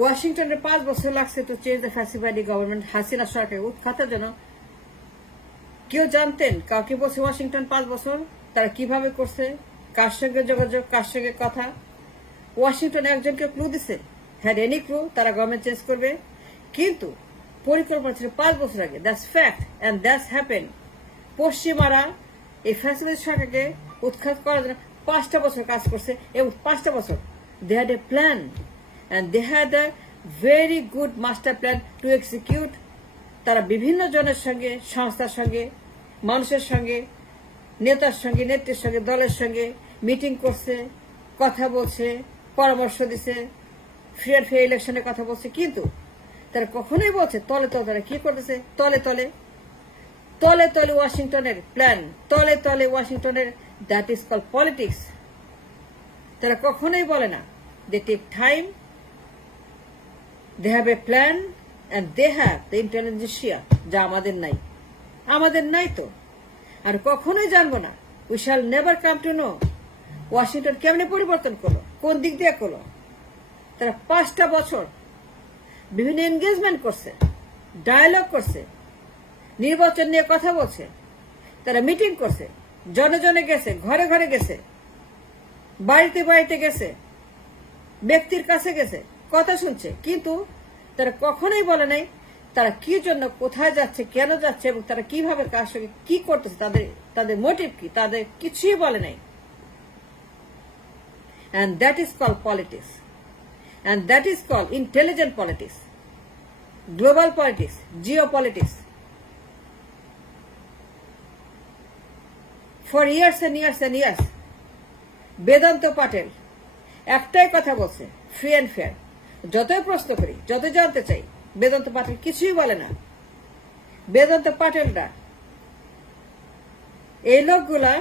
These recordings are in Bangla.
ওয়াশিংটনের 5 বছর লাগছে তো চেঞ্জ দ্য ফ্যাসিবাদী গভর্নমেন্ট হাসিনা সরকার উৎখাতের জন্য। কেউ জানতেন? কাউকে বলছে ওয়াশিংটন 5 বছর তারা কিভাবে করছে, কার সঙ্গে যোগাযোগ, কার সঙ্গে কথা? ওয়াশিংটন একজনকে ক্লু দিছে, হ্যাড এনি ক্লু তারা গভর্নমেন্ট চেঞ্জ করবে, কিন্তু পরিকল্পনা ছিল 5 বছর আগে। That's fact and that's happen. পশ্চিমারা এই ফ্যাসিলিটি সরকারকে উৎখাত করার জন্য 5টা বছর কাজ করছে, এবং 5টা বছর they had a plan and they had a very good master plan to execute. তারা বিভিন্ন জনের সঙ্গে, সংস্থার সঙ্গে, মানুষের সঙ্গে, নেতার সঙ্গে, নেত্রীর সঙ্গে, দলের সঙ্গে মিটিং করছে, কথা বলছে, পরামর্শ দিছে, ফ্রি অ্যান্ড ফেয়ার ইলেকশনের কথা বলছে, কিন্তু তারা কখনোই বলছে তলে তলে তারা কি করতেছে, তলে তলে তলে তলে ওয়াশিংটনের প্ল্যান, তলে তলে ওয়াশিংটনের, দ্যাট ইজ কল পলিটিক্স। তারা কখনোই বলে না। They take time, they have a plan and they have the intelligentsia, যা আমাদের নাই। আমাদের নাই তো, আর কখনোই জানবো না। We shall never come to know Washington কেমনে পরিবর্তন করলো, কোন দিক দিয়ে করলো। তারা 5টা বছর বিভিন্ন এনগেজমেন্ট করছে, ডায়ালগ করছে, নির্বাচন নিয়ে কথা বলছে, তারা মিটিং করছে, জনে জনে গেছে, ঘরে ঘরে গেছে, বাড়িতে বাড়িতে গেছে, ব্যক্তির কাছে গেছে, কথা শুনছে, কিন্তু তারা কখনোই বলে নাই তারা কি জন্য, কোথায় যাচ্ছে, কেন যাচ্ছে, এবং তারা কিভাবে কার সঙ্গে কি করতেছে, তাদের মোটিভ কি, তাদের কিছুই বলে নাই। And that is called politics. And that is called intelligent politics, global politics, geopolitics. For years and years and years, Vedanta Patel একটাই কথা বলছে, ফ্রি অ্যান্ড ফেয়ার। যতই প্রশ্ন করি, যতই জানতে চাই, বেদান্ত পাটেল কিছুই বলে না। বেদান্ত পাটেলরা, এই লোকগুলা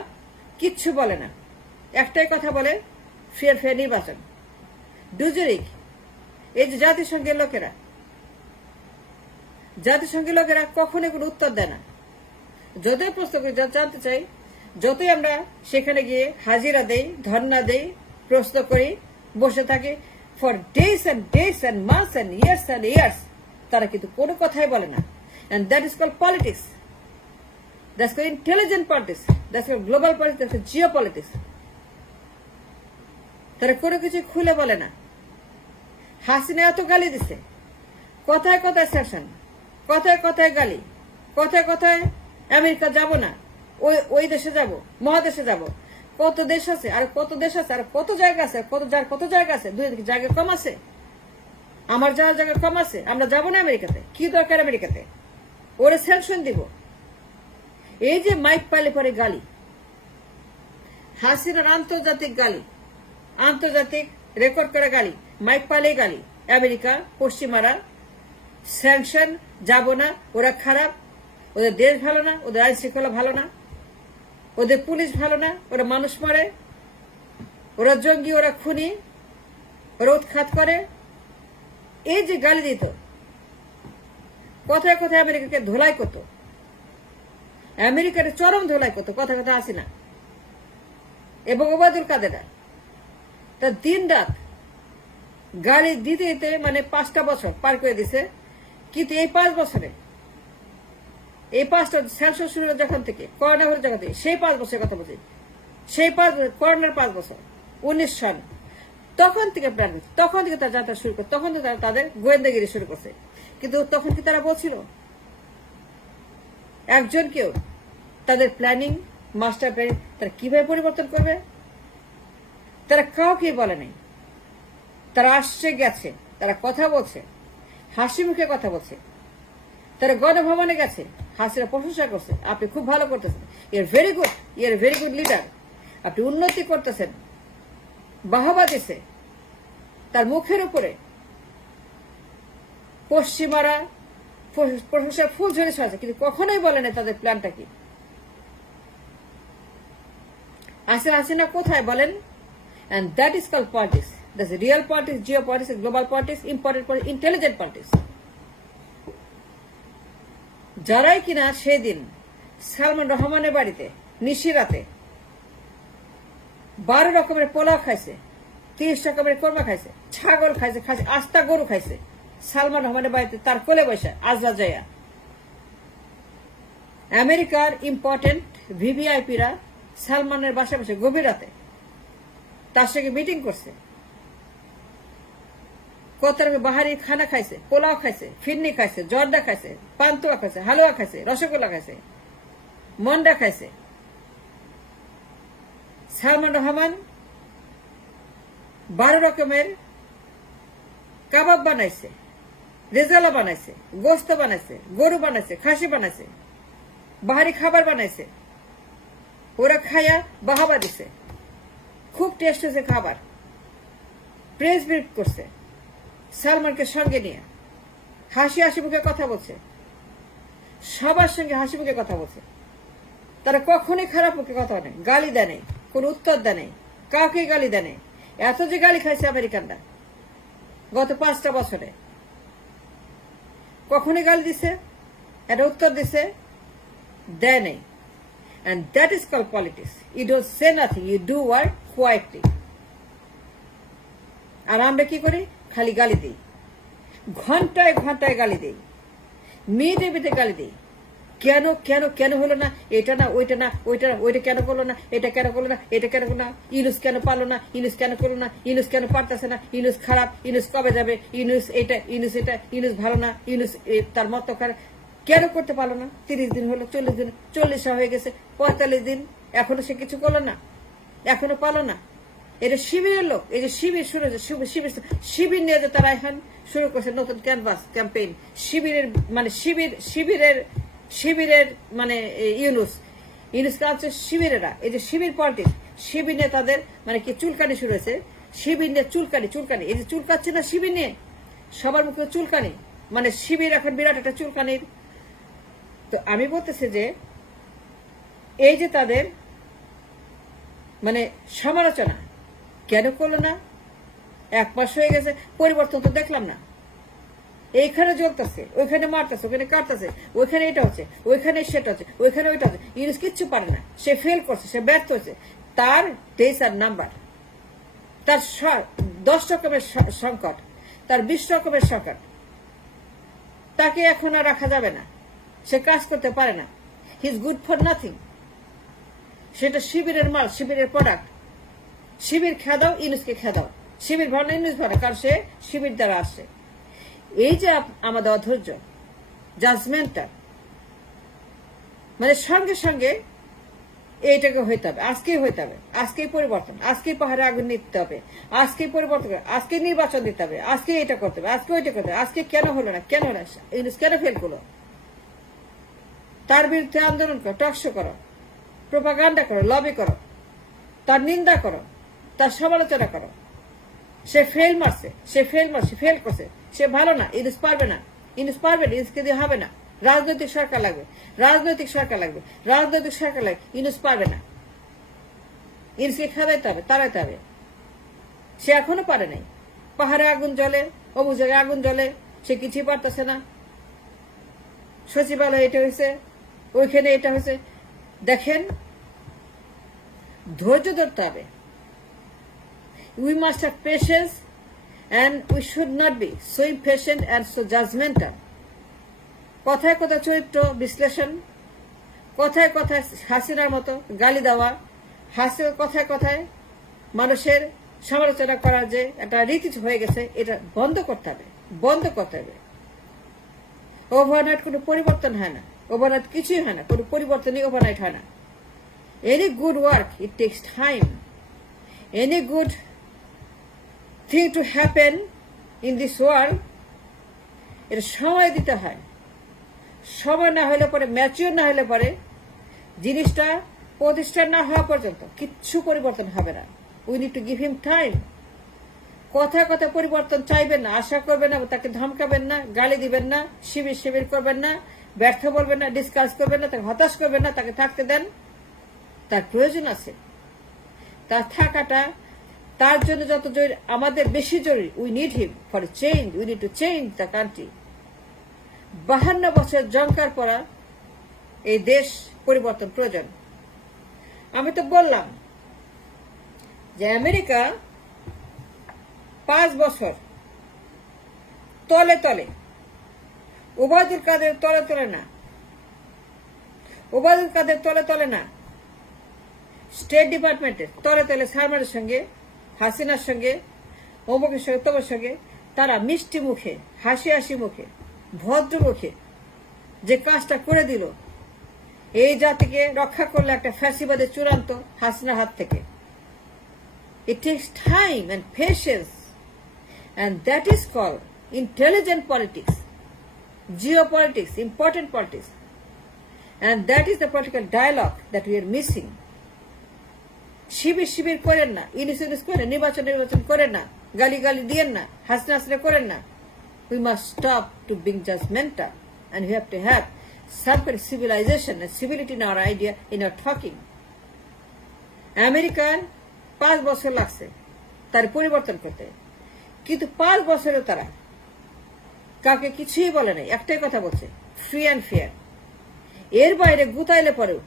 কিচ্ছু বলে না, একটাই কথা বলে, ফ্রি অ্যান্ড ফেয়ার নির্বাচন। ডুজুরিক, এই যে জাতিসংঘের লোকেরা কখনো কোনো উত্তর দেয় না। যতই প্রশ্ন করি, জানতে চাই, যতই আমরা সেখানে গিয়ে হাজিরা দেই, ধর্ণা দেই, প্রশ্ন করি, বসে থাকি for days and days and months and years, তারা কিন্তু কোনো কথাই বলে না। And that is called politics, that's called intelligent politics, that's called global politics, that's called geo politics. তারা কোনো কিছু খুলে বলে না। হাসিনা এত গালি দিছে, কথায় কথায় সেশন, কথায় কথায় গালি, কথায় কথায় আমেরিকা যাব না, ওই দেশে যাব, মহাদেশে যাব। কত দেশ আছে, আর কত দেশ আছে, আর কত জায়গা আছে, কত জায়গা আছে, 2 জায়গা কম আছে, আমার যাওয়ার জায়গা কম আছে, আমরা যাব না আমেরিকাতে। কি দরকার আমেরিকাতে? ওরা স্যাংশন দিব। এই যে মাইক পাইলে পরে গালি, হাসিনার আন্তর্জাতিক গালি, আন্তর্জাতিক রেকর্ড করা গালি, মাইক পাইলেই গালি। আমেরিকা, পশ্চিমারা স্যাংশন, যাব না, ওরা খারাপ, ওদের দেশ ভালো না, ওদের আইন শৃঙ্খলা ভালো না, ওদের পুলিশ ভালো না, ওরা মানুষ মারে, ওরা জঙ্গি, ওরা খুনি, ওরা উৎখাত করে। এই যে গালি দিত, কথায় কথায় আমেরিকাকে ধোলাই করত, আমেরিকার চরম ধোলাই করত, কথা কথা আসি না, এবং ওবায়দুল কাদেরা তা দিন রাত গালি দিতে দিতে মানে 5টা বছর পার করে দিছে। কিন্তু এই 5 বছরে, এই 5টা স্যাংশন শুরু যখন থেকে, করোনা হলে যখন থেকে, সেই 5 বছরের কথা বলছি, সেই করোনার 5 বছর, 19 সাল, তখন থেকে প্ল্যান, তখন থেকে তারা যাত্রা শুরু করে, তখন থেকে তারা তাদের গোয়েন্দাগিরি শুরু করছে। কিন্তু তখন কি তারা বলছিল একজনকেও তাদের প্ল্যানিং, মাস্টার প্ল্যানিং তারা কিভাবে পরিবর্তন করবে? তারা কাউকে বলে নাই। তারা আসছে গেছে, তারা কথা বলছে, হাসি মুখে কথা বলছে, তারা গণভবনে গেছে, হাসিরা প্রশংসা করছে, আপনি খুব ভালো করতেছেন, your very good, your very good leader, আপনি উন্নতি করতেছেন, বাহবা দিছে। তার মুখের উপরে পশ্চিমারা প্রশংসার ফুল ঝরে আছে, কিন্তু কখনোই বলে না তাদের প্ল্যানটা কি। হাসিনা কোথায় বলেন? And that is called politics. That's real politics, geopolitics, global politics, important politics, intelligent politics. যারাই কিনা সেদিন সালমান রহমানের বাড়িতে নিশিরাতে 12 রকমের পোলাও খাইছে, 30 টাকা করে কোরমা খাইছে, ছাগল খাইছে, খাইছে আস্তা গরু খাইছে সালমান রহমানের বাড়িতে, তার কোলে বসে আজরা জায়া। আমেরিকার ইম্পর্টেন্ট ভিভিআইপিরা সালমানের বাসায় বসে গভীর রাতে তার সঙ্গে মিটিং করছে, কত রকমের বাহারি খানা খাইছে, পোলাও খাইছে, ফিরনি খাইছে, জর্দা খাইছে, পান্তুয়া খাইছে, হালুয়া খাইছে, রসগোল্লা খাইছে, মন্ডা খাইছে। সালমান রহমান 12 রকমের কাবাব বানাইছে, রেজালা বানাইছে, গোস্ত বানাইছে, গরু বানাইছে, খাসি বানাইছে, বাহারি খাবার বানাইছে। ওরা খায়া বাহাবা দিছে, খুব টেস্ট হয়েছে খাবার। প্রেস ব্রিফ করছে সালমানকে সঙ্গে নিয়ে, হাসি হাসি মুখে কথা বলছে, সবার সঙ্গে হাসি মুখে কথা বলছে। তারা কখনোই খারাপ মুখে কথা নেই, গালি দেয় নেই, কোন উত্তর দেয় নেই, কাউকে গালি দেয় নেই। এত যে গালি খাইছে আমেরিকানরা গত 5টা বছরে, কখনই গালি দিছে, একটা উত্তর দিছে, দেয় নেই। And that is called politics. You don't say nothing, you do work quietly. আর আমরা কি করি? খালি গালি দিই, ঘন্টায় ঘন্টায় গালি দিই, মিনিটে গালি দিই। কেন কেন কেন হলো না, এটা না ওইটা না, ওইটা কেন করলো না, এটা কেন করলো না, এটা কেন করলো না, ইউনুস কেন পারলো না, ইউনুস কেন করলো না, ইউনুস কেন পারতেছে না, ইউনুস খারাপ, ইউনুস কবে যাবে, ইউনুস এটা, ইউনুস এটা, ইউনুস ভালো না, ইউনুস তার মত খারাপ। কেন করতে পারলো না? 30 দিন হলো, 40 দিন, 40 হয়ে গেছে, 45 দিন, এখনো সে কিছু করলো না, এখনো পারলো না। এটা শিবিরের লোক, এই যে শিবির শুরু হয়েছে, শিবির নিয়ে যে তারা এখন শুরু করছে নতুন ক্যানভাস ক্যাম্পেইন। শিবিরের মানে শিবিরের মানে ইউনুস কাছে শিবিরেরা, এই যে শিবির পলিটিক্স, শিবির নিয়ে তাদের মানে কি চুলকানি শুরু হয়েছে। শিবির নিয়ে চুলকানি, এই যে চুলকাচ্ছে না শিবির নিয়ে, সবার মুখে চুলকানি, মানে শিবির এখন বিরাট একটা চুলকানির। তো আমি বলতেছি যে এই যে তাদের মানে সমালোচনা কেন করলো না, 1 মাস হয়ে গেছে, পরিবর্তন তো দেখলাম না। এইখানে জ্বলতেছে, ওইখানে মারতেছে, ওখানে কাটতেছে, ওইখানে এটা হচ্ছে, ওইখানে সেটা হচ্ছে, ওইখানে ওইটা হচ্ছে। ইউনুস কিচ্ছু পারে না, সে ফেল করছে, সে ব্যর্থ হচ্ছে। তার ডেজ আর নাম্বার, তার 10 রকমের সংকট, তার 20 রকমের সংকট, তাকে এখন আর রাখা যাবে না, সে কাজ করতে পারে না। He is good for nothing. সেটা শিবিরের মাল, শিবিরের প্রোডাক্ট। শিবির খেয়ে দাও, ইউনুসকে খেয়ে দাও, শিবির ভরা ইউনুস ভরা, কারণ সে শিবির দ্বারা আসছে। এই যে আমাদের অধৈর্য, জাজমেন্টটা, মানে সঙ্গে সঙ্গে এইটাকে হইতে হবে, আজকেই হইতে হবে, আজকেই পরিবর্তন, আজকেই পাহাড়ে আগুন নিতে হবে, আজকেই পরিবর্তন, আজকে নির্বাচন দিতে হবে, আজকে এটা করতে হবে, আজকে ওইটা করতে হবে। আজকে কেন হলো না, কেন হলো ইউনুস কেন ফেল করলো, তার বিরুদ্ধে আন্দোলন করো, টকশো করো, প্রোপাগান্ডা করো, লবি করো, তার নিন্দা করো, তার সমালোচনা করো। সে ফেল মারছে, সে ফেল করছে, সে ভালো না, ইউনুস পারবে না, ইউনুসকে দিয়ে হবে না। রাজনৈতিক সরকার লাগবে, ইউনুস পারবে না, ইউনুসকে খেদাইতে হবে, তাড়াইতে হবে। সে এখনো পারে নাই। পাহাড়ে আগুন জ্বলে, অমুক জায়গায় আগুন জ্বলে, সে কিছুই পারতেছে না। সচিবালয় এটা হয়েছে, ওইখানে এটা হয়েছে। দেখেন, ধৈর্য ধরতে হবে। We must have patience and we should not be so impatient and so judgmental. কথায় কথায় চরিত্র বিশ্লেষণ, কথায় কথায় হাসিনার মতো গালি দেওয়া, কথায় কথায় মানুষের সমালোচনা করার যে একটা রীতি হয়ে গেছে, এটা বন্ধ করতে হবে। ওভারনাইট কোনো পরিবর্তন হয় না, ওভারনাইট কিছুই হয় না, কোনো পরিবর্তনই ওভারনাইট হয় না। Any good work, it takes time. Any good thing to happen in this world, এটা সময় দিতে হয়। সময় না হলে পরে, ম্যাচিওর না হলে পরে, জিনিসটা প্রতিষ্ঠা না হওয়া পর্যন্ত কিচ্ছু পরিবর্তন হবে না। We need to give him time. কথা পরিবর্তন চাইবেন না, আশা করবেন না, তাকে ধমকাবেন না, গালি দিবেন না, শিবির করবেন না, ব্যর্থ বলবেন না, ডিসকাস করবেন না, তাকে হতাশ করবেন না, তাকে থাকতে দেন। তার প্রয়োজন আছে, তার থাকাটা তার জন্য যত জরুরি, আমাদের বেশি জরুরি। We need him for change, we need to change the country. 52 বছর জঙ্কার পড়া এই দেশ পরিবর্তন প্রয়োজন। আমি তো বললাম যে আমেরিকা 5 বছর তলে তলে, ওবায়দুল কাদের তলে তলে না, ওবায়দুল কাদের তলে তলে না, স্টেট ডিপার্টমেন্টের তলে তলে সারমারের সঙ্গে, হাসিনার সঙ্গে, অমুকের সঙ্গে, তমের সঙ্গে তারা মিষ্টি মুখে, হাসি হাসি মুখে, ভদ্র মুখে যে কাজটা করে দিল, এই জাতিকে রক্ষা করলে একটা ফ্যাসিবাদের চূড়ান্ত হাসিনার হাত থেকে। It takes time and patience, and that is called intelligent politics, geopolitics, important politics, and that is the political dialogue that we are missing. শিবির শিবির করেন না, ইনিস করেন, নির্বাচন করেন না, গালি গালি দিয়েন না, হাসনা হাসনা করেন না। We must stop to being judgmental, and we have to have some kind of civilization and civility in our idea, in our talking. আমেরিকার 5 বছর লাগছে তার পরিবর্তন করতে, কিন্তু 5 বছরে তারা কাউকে কিছুই বলে নাই, একটাই কথা বলছে, ফ্রি অ্যান্ড ফেয়ার। এর বাইরে গুতাইলে পরেও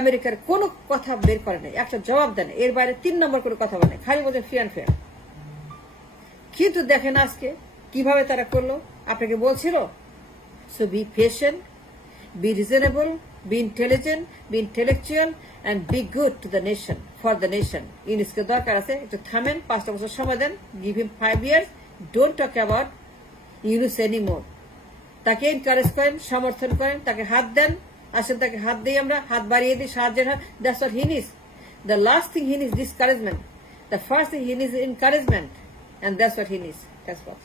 আমেরিকার কোনো কথা বের করে নাই, একটা জবাব দেন, এর বাইরে 3 নম্বর করে কথা বলে, খালি বলছে ফ্রি অ্যান্ড ফেয়ার। কিন্তু দেখেন আজকে কিভাবে তারা করলো, আপনাকে বলছিল। So be patient, be reasonable, be intelligent, be intellectual, and be good to the nation, for the nation. ইউনুসকে দরকার আছে, একটু থামেন, 5টা বছর সময় দেন, give him 5 years, don't talk about Yunus anymore. তাকে এনকারেজ করেন, সমর্থন করেন, তাকে হাত দেন, আসেন তাকে হাত দিই, আমরা হাত বাড়িয়ে দিই, সাহায্যের হাত। That's what he needs. The last thing he needs is discouragement. The first thing he needs is encouragement, and that's what he needs. That's what.